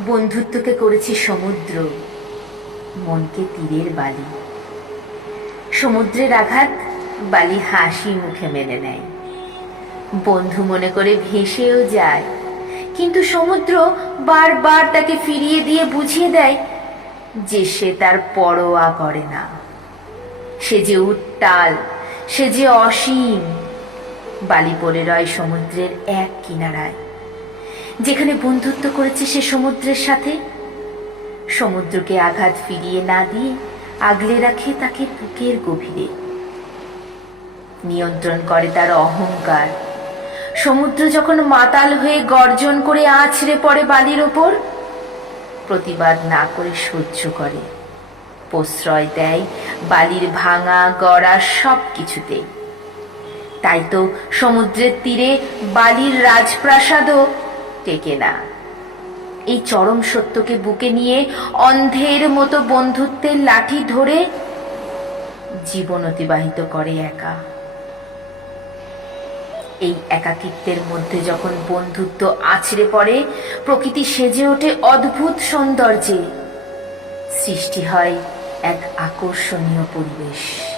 বন্ধুত্বকে করেছে সমুদ্র, মনকে তীরের বালি। সমুদ্রের আঘাত বালি হাসি মুখে মেনে নেয়। বন্ধু মনে করে ভেসেও যায়, কিন্তু সমুদ্র বারবার তাকে ফিরিয়ে দিয়ে বুঝিয়ে দেয় যে সে তার পরোয়া করে না। সে যে উত্তাল, সে যে অসীম, বালি পড়ে রয় সমুদ্রের এক কিনারায়। যেখানে বন্ধুত্ব করেছে সে সমুদ্রের সাথে। সমুদ্রকে আঘাত ফিরিয়ে না দিয়ে আগলে রাখে তাকে বুকের গভীরে। নিয়ন্ত্রণ করে তার অহংকার। সমুদ্র যখন মাতাল হয়ে গর্জন করে আছড়ে পড়ে বালির ওপর, প্রতিবাদ না করে সহ্য করে। প্রশ্রয় দেয় বালির ভাঙা, গড়া সব কিছুতে তাই তো সমুদ্রের তীরে বালির রাজপ্রাসাদও টেকে না। এই চরম সত্যকে বুকে নিয়ে অন্ধের মতো বন্ধুত্বের লাঠি ধরে জীবন অতিবাহিত করে একা। এই একাকিত্বের মধ্যে যখন বন্ধুত্ব আছড়ে পড়ে, প্রকৃতি সেজে ওঠে অদ্ভুত সৌন্দর্যে। সৃষ্টি হয় এক আকর্ষণীয় পরিবেশ।